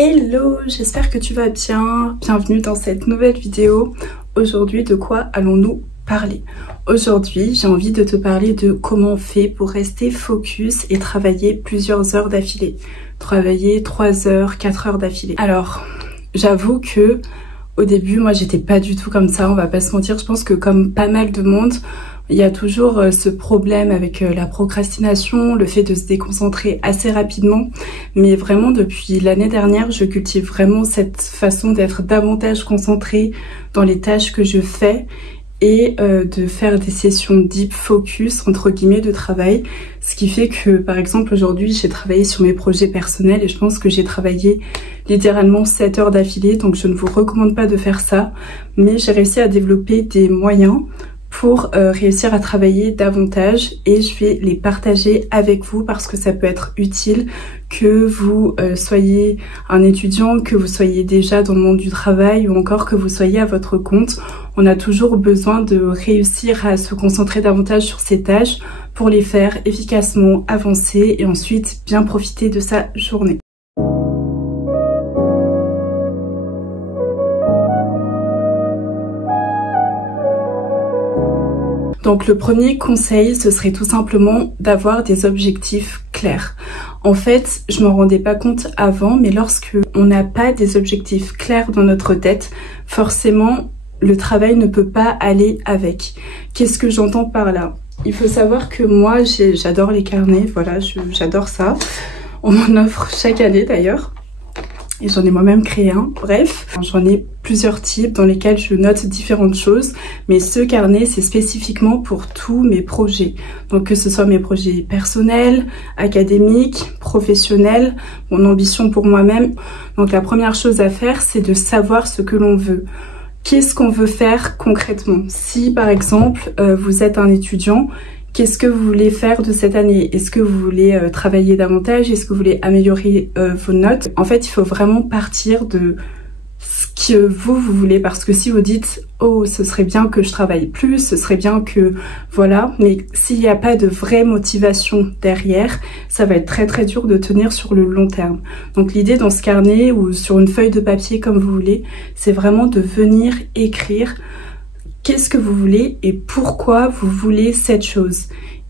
Hello, j'espère que tu vas bien. Bienvenue dans cette nouvelle vidéo. Aujourd'hui, de quoi allons-nous parler? Aujourd'hui, j'ai envie de te parler de comment on fait pour rester focus et travailler plusieurs heures d'affilée. Travailler 3 heures, 4 heures d'affilée. Alors, j'avoue que au début, moi, j'étais pas du tout comme ça, on va pas se mentir. Je pense que comme pas mal de monde, il y a toujours ce problème avec la procrastination, le fait de se déconcentrer assez rapidement. Mais vraiment, depuis l'année dernière, je cultive vraiment cette façon d'être davantage concentrée dans les tâches que je fais et de faire des sessions deep focus, entre guillemets, de travail. Ce qui fait que, par exemple, aujourd'hui, j'ai travaillé sur mes projets personnels et je pense que j'ai travaillé littéralement 7 heures d'affilée. Donc, je ne vous recommande pas de faire ça. Mais j'ai réussi à développer des moyens pour réussir à travailler davantage et je vais les partager avec vous parce que ça peut être utile que vous soyez un étudiant, que vous soyez déjà dans le monde du travail ou encore que vous soyez à votre compte. On a toujours besoin de réussir à se concentrer davantage sur ces tâches pour les faire efficacement, avancer et ensuite bien profiter de sa journée. Donc le premier conseil, ce serait tout simplement d'avoir des objectifs clairs. En fait, je m'en rendais pas compte avant, mais lorsque on n'a pas des objectifs clairs dans notre tête, forcément, le travail ne peut pas aller avec. Qu'est-ce que j'entends par là? Il faut savoir que moi, j'adore les carnets, voilà, j'adore ça. On m'en offre chaque année d'ailleurs. Et j'en ai moi-même créé un, bref. J'en ai plusieurs types dans lesquels je note différentes choses. Mais ce carnet, c'est spécifiquement pour tous mes projets. Donc que ce soit mes projets personnels, académiques, professionnels, mon ambition pour moi-même. Donc la première chose à faire, c'est de savoir ce que l'on veut. Qu'est-ce qu'on veut faire concrètement? Si par exemple, vous êtes un étudiant, qu'est-ce que vous voulez faire de cette année? Est-ce que vous voulez travailler davantage? Est-ce que vous voulez améliorer vos notes? En fait, il faut vraiment partir de ce que vous voulez parce que si vous dites « Oh, ce serait bien que je travaille plus, ce serait bien que... » Voilà, mais s'il n'y a pas de vraie motivation derrière, ça va être très très dur de tenir sur le long terme. Donc l'idée dans ce carnet ou sur une feuille de papier comme vous voulez, c'est vraiment de venir écrire qu'est-ce que vous voulez et pourquoi vous voulez cette chose.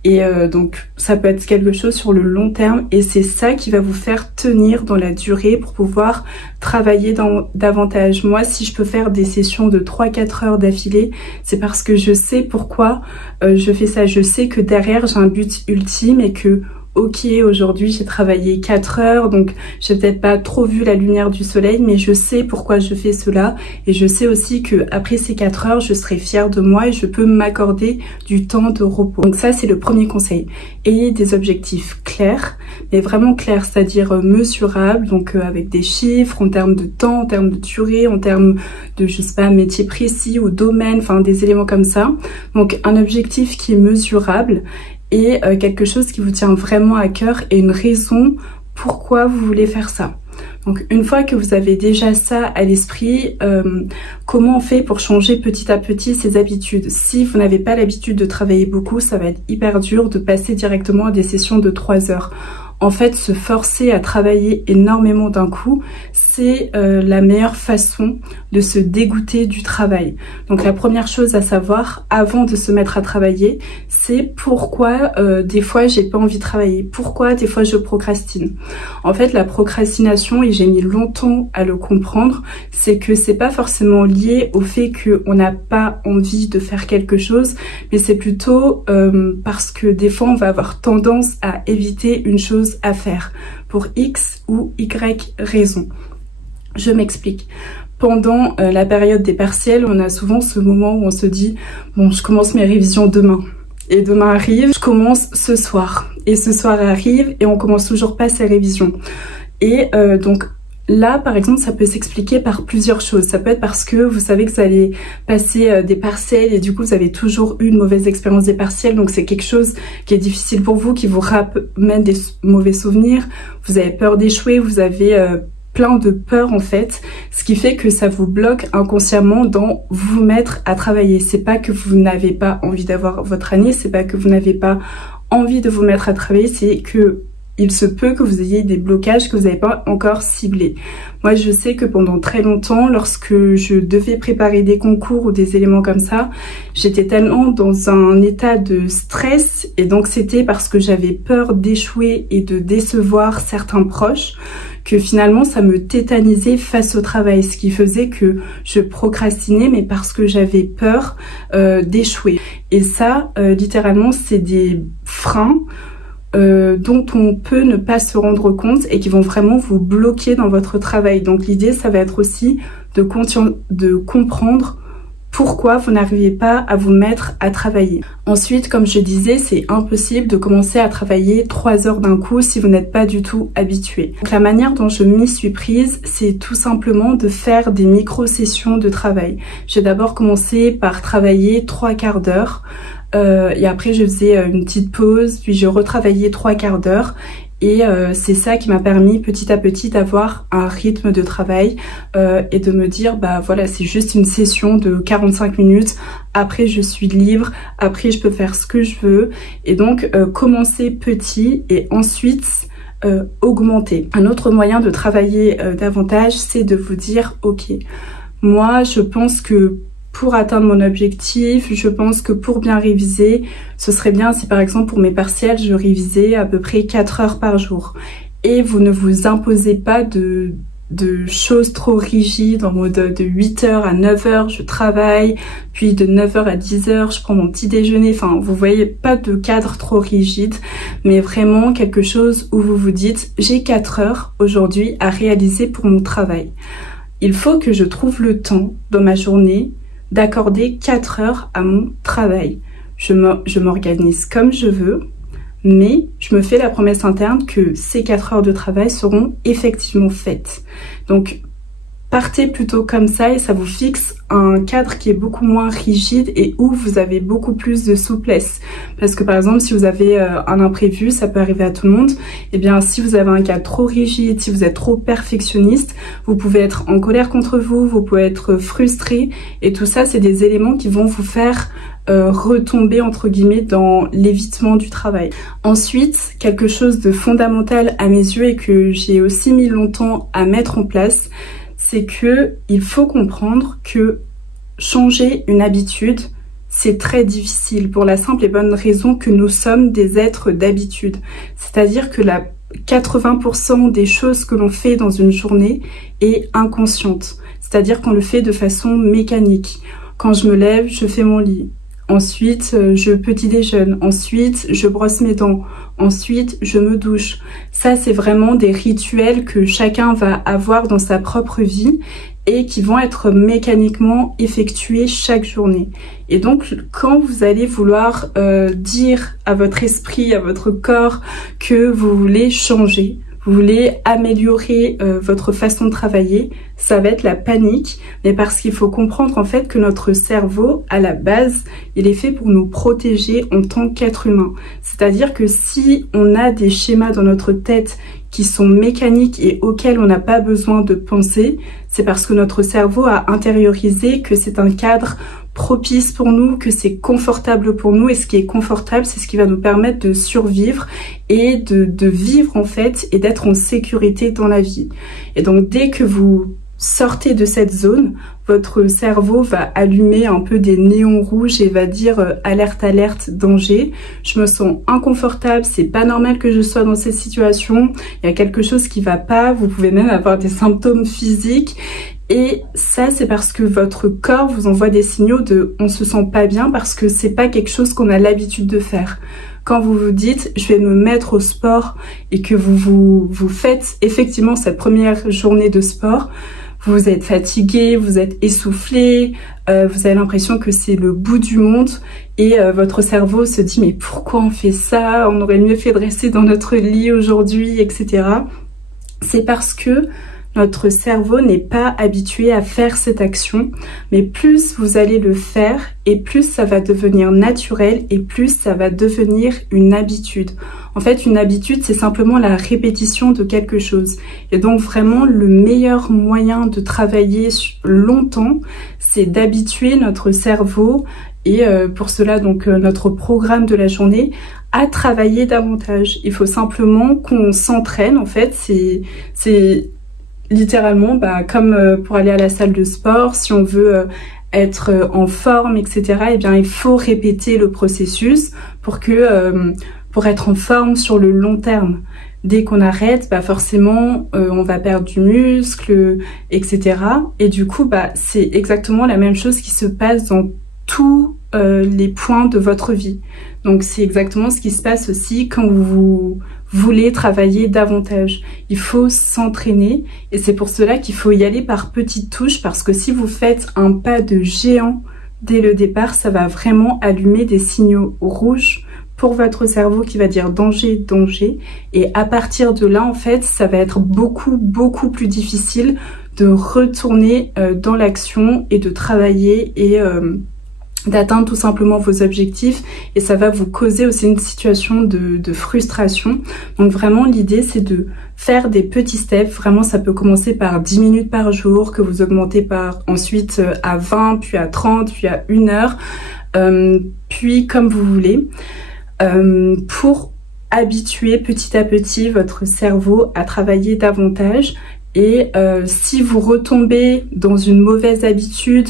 Et donc ça peut être quelque chose sur le long terme et c'est ça qui va vous faire tenir dans la durée pour pouvoir travailler davantage. Moi, si je peux faire des sessions de 3-4 heures d'affilée, c'est parce que je sais pourquoi je fais ça. Je sais que derrière j'ai un but ultime et que ok, aujourd'hui j'ai travaillé 4 heures, donc j'ai peut-être pas trop vu la lumière du soleil, mais je sais pourquoi je fais cela et je sais aussi que après ces 4 heures, je serai fière de moi et je peux m'accorder du temps de repos. Donc ça, c'est le premier conseil. Ayez des objectifs clairs, mais vraiment clairs, c'est-à-dire mesurables, donc avec des chiffres en termes de temps, en termes de durée, en termes de, je sais pas, métier précis ou domaine, enfin des éléments comme ça. Donc un objectif qui est mesurable et quelque chose qui vous tient vraiment à cœur et une raison pourquoi vous voulez faire ça. Donc une fois que vous avez déjà ça à l'esprit, comment on fait pour changer petit à petit ses habitudes? Si vous n'avez pas l'habitude de travailler beaucoup, ça va être hyper dur de passer directement à des sessions de 3 heures. En fait, se forcer à travailler énormément d'un coup, c'est la meilleure façon de se dégoûter du travail. Donc la première chose à savoir, avant de se mettre à travailler, c'est pourquoi des fois j'ai pas envie de travailler, pourquoi des fois je procrastine. En fait, la procrastination, et j'ai mis longtemps à le comprendre, c'est que c'est pas forcément lié au fait qu'on n'a pas envie de faire quelque chose, mais c'est plutôt parce que des fois on va avoir tendance à éviter une chose à faire pour X ou Y raison. Je m'explique. Pendant la période des partiels, on a souvent ce moment où on se dit « Bon, je commence mes révisions demain. » Et demain arrive, je commence ce soir. Et ce soir arrive et on commence toujours pas ses révisions. Et donc là, par exemple, ça peut s'expliquer par plusieurs choses. Ça peut être parce que vous savez que vous allez passer des partiels et du coup, vous avez toujours eu une mauvaise expérience des partiels. Donc, c'est quelque chose qui est difficile pour vous, qui vous ramène des mauvais souvenirs. Vous avez peur d'échouer, vous avez plein de peur en fait, ce qui fait que ça vous bloque inconsciemment dans vous mettre à travailler. C'est pas que vous n'avez pas envie d'avoir votre année, c'est pas que vous n'avez pas envie de vous mettre à travailler, c'est que il se peut que vous ayez des blocages que vous n'avez pas encore ciblés. Moi, je sais que pendant très longtemps, lorsque je devais préparer des concours ou des éléments comme ça, j'étais tellement dans un état de stress, et donc c'était parce que j'avais peur d'échouer et de décevoir certains proches que finalement ça me tétanisait face au travail, ce qui faisait que je procrastinais, mais parce que j'avais peur d'échouer. Et ça, littéralement, c'est des freins dont on peut ne pas se rendre compte et qui vont vraiment vous bloquer dans votre travail. Donc l'idée, ça va être aussi de comprendre pourquoi vous n'arrivez pas à vous mettre à travailler. Ensuite, comme je disais, c'est impossible de commencer à travailler 3 heures d'un coup si vous n'êtes pas du tout habitué. Donc la manière dont je m'y suis prise, c'est tout simplement de faire des micro-sessions de travail. J'ai d'abord commencé par travailler 3/4 d'heure. Et après je faisais une petite pause, puis je retravaillais 3/4 d'heure. Et c'est ça qui m'a permis petit à petit d'avoir un rythme de travail et de me dire bah voilà, c'est juste une session de 45 minutes, après je suis libre, après je peux faire ce que je veux. Et donc commencer petit et ensuite augmenter. Un autre moyen de travailler davantage, c'est de vous dire ok, moi je pense que pour atteindre mon objectif, je pense que pour bien réviser, ce serait bien si par exemple pour mes partiels, je révisais à peu près 4 heures par jour. Et vous ne vous imposez pas de choses trop rigides en mode de 8h à 9h je travaille, puis de 9h à 10h je prends mon petit déjeuner. Enfin, vous voyez, pas de cadre trop rigide, mais vraiment quelque chose où vous vous dites j'ai 4 heures aujourd'hui à réaliser pour mon travail. Il faut que je trouve le temps dans ma journée d'accorder 4 heures à mon travail. Je m'organise comme je veux, mais je me fais la promesse interne que ces 4 heures de travail seront effectivement faites. Donc, partez plutôt comme ça et ça vous fixe un cadre qui est beaucoup moins rigide et où vous avez beaucoup plus de souplesse. Parce que par exemple, si vous avez un imprévu, ça peut arriver à tout le monde, et bien si vous avez un cadre trop rigide, si vous êtes trop perfectionniste, vous pouvez être en colère contre vous, vous pouvez être frustré, et tout ça, c'est des éléments qui vont vous faire retomber entre guillemets dans l'évitement du travail. Ensuite, quelque chose de fondamental à mes yeux et que j'ai aussi mis longtemps à mettre en place, c'est que il faut comprendre que changer une habitude, c'est très difficile pour la simple et bonne raison que nous sommes des êtres d'habitude. C'est-à-dire que 80% des choses que l'on fait dans une journée est inconsciente. C'est-à-dire qu'on le fait de façon mécanique. Quand je me lève, je fais mon lit. Ensuite, je petit déjeune. Ensuite, je brosse mes dents. Ensuite, je me douche. Ça, c'est vraiment des rituels que chacun va avoir dans sa propre vie et qui vont être mécaniquement effectués chaque journée. Et donc, quand vous allez vouloir dire à votre esprit, à votre corps que vous voulez changer, vous voulez améliorer votre façon de travailler, ça va être la panique, mais parce qu'il faut comprendre en fait que notre cerveau, à la base, il est fait pour nous protéger en tant qu'être humain. C'est-à-dire que si on a des schémas dans notre tête qui sont mécaniques et auxquels on n'a pas besoin de penser, c'est parce que notre cerveau a intériorisé que c'est un cadre propice pour nous, que c'est confortable pour nous, et ce qui est confortable, c'est ce qui va nous permettre de survivre et de vivre en fait et d'être en sécurité dans la vie. Et donc dès que vous sortez de cette zone, votre cerveau va allumer un peu des néons rouges et va dire alerte, alerte, danger. Je me sens inconfortable, c'est pas normal que je sois dans cette situation, il y a quelque chose qui va pas, vous pouvez même avoir des symptômes physiques. Et ça, c'est parce que votre corps vous envoie des signaux de on se sent pas bien parce que c'est pas quelque chose qu'on a l'habitude de faire. Quand vous vous dites je vais me mettre au sport et que vous faites effectivement cette première journée de sport, vous êtes fatigué, vous êtes essoufflé, vous avez l'impression que c'est le bout du monde et votre cerveau se dit mais pourquoi on fait ça? On aurait mieux fait de rester dans notre lit aujourd'hui, etc. C'est parce que notre cerveau n'est pas habitué à faire cette action, mais plus vous allez le faire et plus ça va devenir naturel et plus ça va devenir une habitude. En fait, une habitude, c'est simplement la répétition de quelque chose. Et donc vraiment, le meilleur moyen de travailler longtemps, c'est d'habituer notre cerveau et pour cela, donc notre programme de la journée, à travailler davantage. Il faut simplement qu'on s'entraîne. En fait, c'est littéralement comme pour aller à la salle de sport. Si on veut être en forme, etc., eh bien, il faut répéter le processus pour être en forme sur le long terme. Dès qu'on arrête, forcément, on va perdre du muscle, etc. Et du coup, c'est exactement la même chose qui se passe dans tous les points de votre vie. Donc, c'est exactement ce qui se passe aussi quand vous voulez travailler davantage. Il faut s'entraîner et c'est pour cela qu'il faut y aller par petites touches, parce que si vous faites un pas de géant dès le départ, ça va vraiment allumer des signaux rouges pour votre cerveau qui va dire danger, danger. Et à partir de là, en fait, ça va être beaucoup plus difficile de retourner dans l'action et de travailler et d'atteindre tout simplement vos objectifs, et ça va vous causer aussi une situation de frustration. Donc vraiment l'idée c'est de faire des petits steps. Vraiment ça peut commencer par 10 minutes par jour que vous augmentez par ensuite à 20, puis à 30, puis à 1 heure, puis comme vous voulez, pour habituer petit à petit votre cerveau à travailler davantage. Et si vous retombez dans une mauvaise habitude,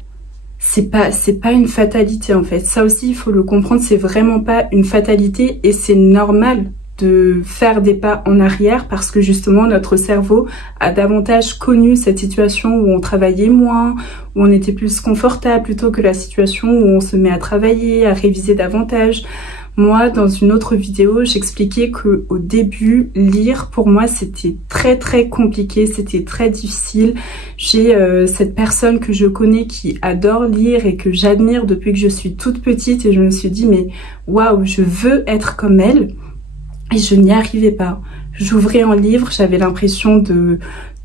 c'est pas une fatalité en fait. Ça aussi il faut le comprendre, c'est vraiment pas une fatalité et c'est normal de faire des pas en arrière parce que justement notre cerveau a davantage connu cette situation où on travaillait moins, où on était plus confortable plutôt que la situation où on se met à travailler, à réviser davantage. Moi, dans une autre vidéo, j'expliquais que au début, lire, pour moi, c'était très compliqué, c'était très difficile. J'ai cette personne que je connais qui adore lire et que j'admire depuis que je suis toute petite et je me suis dit, mais waouh, je veux être comme elle. Et je n'y arrivais pas. J'ouvrais un livre, j'avais l'impression de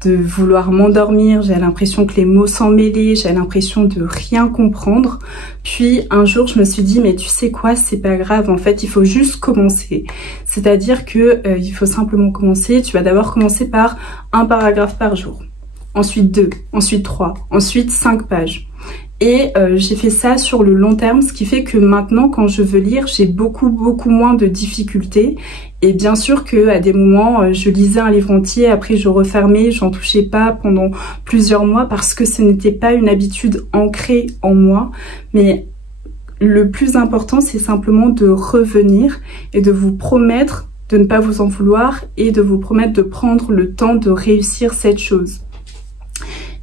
vouloir m'endormir, j'avais l'impression que les mots s'en mêlaient, j'avais l'impression de rien comprendre. Puis un jour je me suis dit mais tu sais quoi, c'est pas grave, en fait il faut juste commencer. C'est-à-dire que il faut simplement commencer. Tu vas d'abord commencer par un paragraphe par jour, ensuite 2, ensuite 3, ensuite 5 pages. Et j'ai fait ça sur le long terme, ce qui fait que maintenant quand je veux lire, j'ai beaucoup moins de difficultés. Et bien sûr que à des moments, je lisais un livre entier, après je refermais, j'en touchais pas pendant plusieurs mois parce que ce n'était pas une habitude ancrée en moi. Mais le plus important, c'est simplement de revenir et de vous promettre de ne pas vous en vouloir et de vous promettre de prendre le temps de réussir cette chose.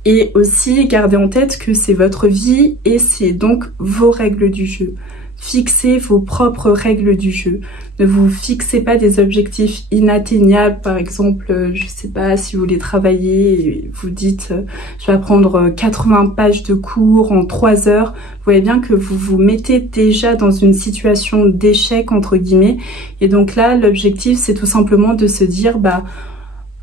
Et aussi, gardez en tête que c'est votre vie et c'est donc vos règles du jeu. Fixez vos propres règles du jeu. Ne vous fixez pas des objectifs inatteignables. Par exemple, je sais pas, si vous voulez travailler et vous dites je vais apprendre 80 pages de cours en 3 heures. Vous voyez bien que vous vous mettez déjà dans une situation d'échec entre guillemets. Et donc là, l'objectif c'est tout simplement de se dire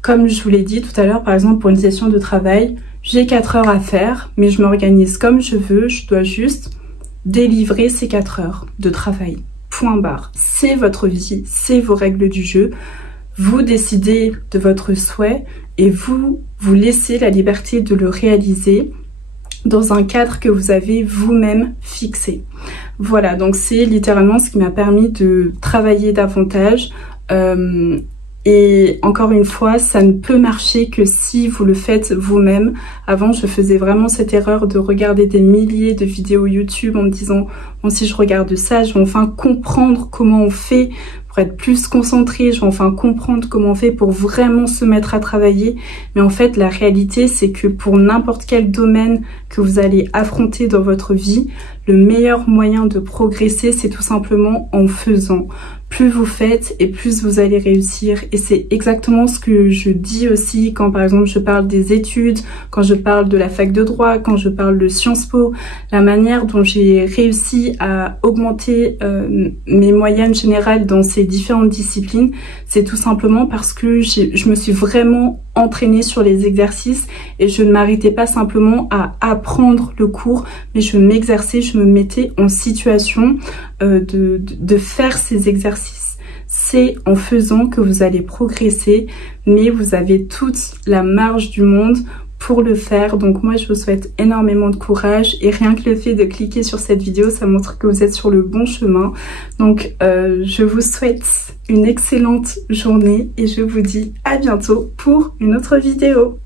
comme je vous l'ai dit tout à l'heure, par exemple pour une session de travail, j'ai 4 heures à faire, mais je m'organise comme je veux, je dois juste délivrer ces 4 heures de travail. Point barre. C'est votre vie, c'est vos règles du jeu. Vous décidez de votre souhait et vous laissez la liberté de le réaliser dans un cadre que vous avez vous-même fixé. Voilà, donc c'est littéralement ce qui m'a permis de travailler davantage. Et encore une fois, ça ne peut marcher que si vous le faites vous-même. Avant, je faisais vraiment cette erreur de regarder des milliers de vidéos YouTube en me disant bon, si je regarde ça, je vais enfin comprendre comment on fait pour être plus concentré, je vais enfin comprendre comment on fait pour vraiment se mettre à travailler. Mais en fait, la réalité, c'est que pour n'importe quel domaine que vous allez affronter dans votre vie, le meilleur moyen de progresser, c'est tout simplement en faisant. Plus vous faites et plus vous allez réussir. Et c'est exactement ce que je dis aussi quand par exemple je parle des études, quand je parle de la fac de droit, quand je parle de Sciences Po. La manière dont j'ai réussi à augmenter mes moyennes générales dans ces différentes disciplines, c'est tout simplement parce que je me suis vraiment entraînée sur les exercices et je ne m'arrêtais pas simplement à apprendre le cours, mais je m'exerçais, je me mettais en situation de faire ces exercices. C'est en faisant que vous allez progresser, mais vous avez toute la marge du monde pour le faire. Donc moi je vous souhaite énormément de courage et rien que le fait de cliquer sur cette vidéo, ça montre que vous êtes sur le bon chemin. Donc je vous souhaite une excellente journée et je vous dis à bientôt pour une autre vidéo.